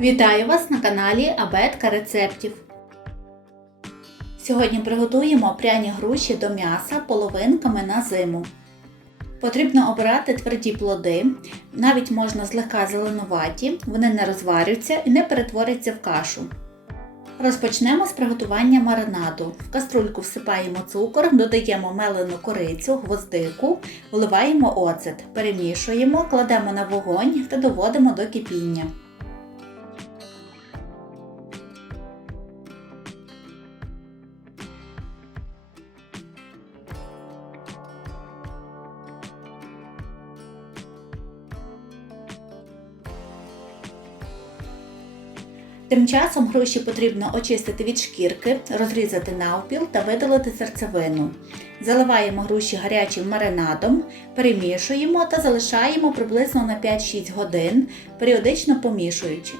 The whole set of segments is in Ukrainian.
Вітаю вас на каналі Абетка рецептів. Сьогодні приготуємо пряні груші до м'яса половинками на зиму. Потрібно обирати тверді плоди, навіть можна злегка зеленуваті, вони не розварюються і не перетворяться в кашу. Розпочнемо з приготування маринаду. В каструльку всипаємо цукор, додаємо мелену корицю, гвоздику, вливаємо оцет, перемішуємо, кладемо на вогонь та доводимо до кипіння. Тим часом груші потрібно очистити від шкірки, розрізати навпіл та видалити серцевину. Заливаємо груші гарячим маринадом, перемішуємо та залишаємо приблизно на 5-6 годин, періодично помішуючи.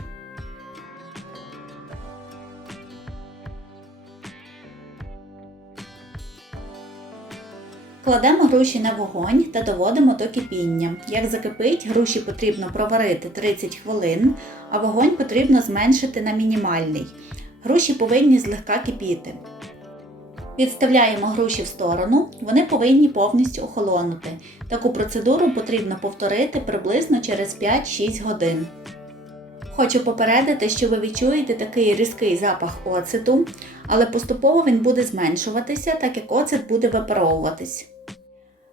Кладемо груші на вогонь та доводимо до кипіння. Як закипить, груші потрібно проварити 30 хвилин, а вогонь потрібно зменшити на мінімальний. Груші повинні злегка кипіти. Відставляємо груші в сторону, вони повинні повністю охолонути. Таку процедуру потрібно повторити приблизно через 5-6 годин. Хочу попередити, що ви відчуєте такий різкий запах оцету, але поступово він буде зменшуватися, так як оцет буде випаровуватись.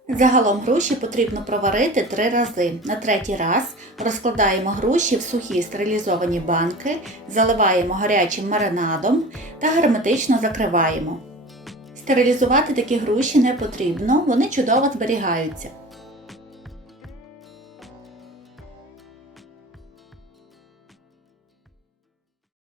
Загалом груші потрібно проварити три рази. На третій раз розкладаємо груші в сухі стерилізовані банки, заливаємо гарячим маринадом та герметично закриваємо. Стерилізувати такі груші не потрібно, вони чудово зберігаються.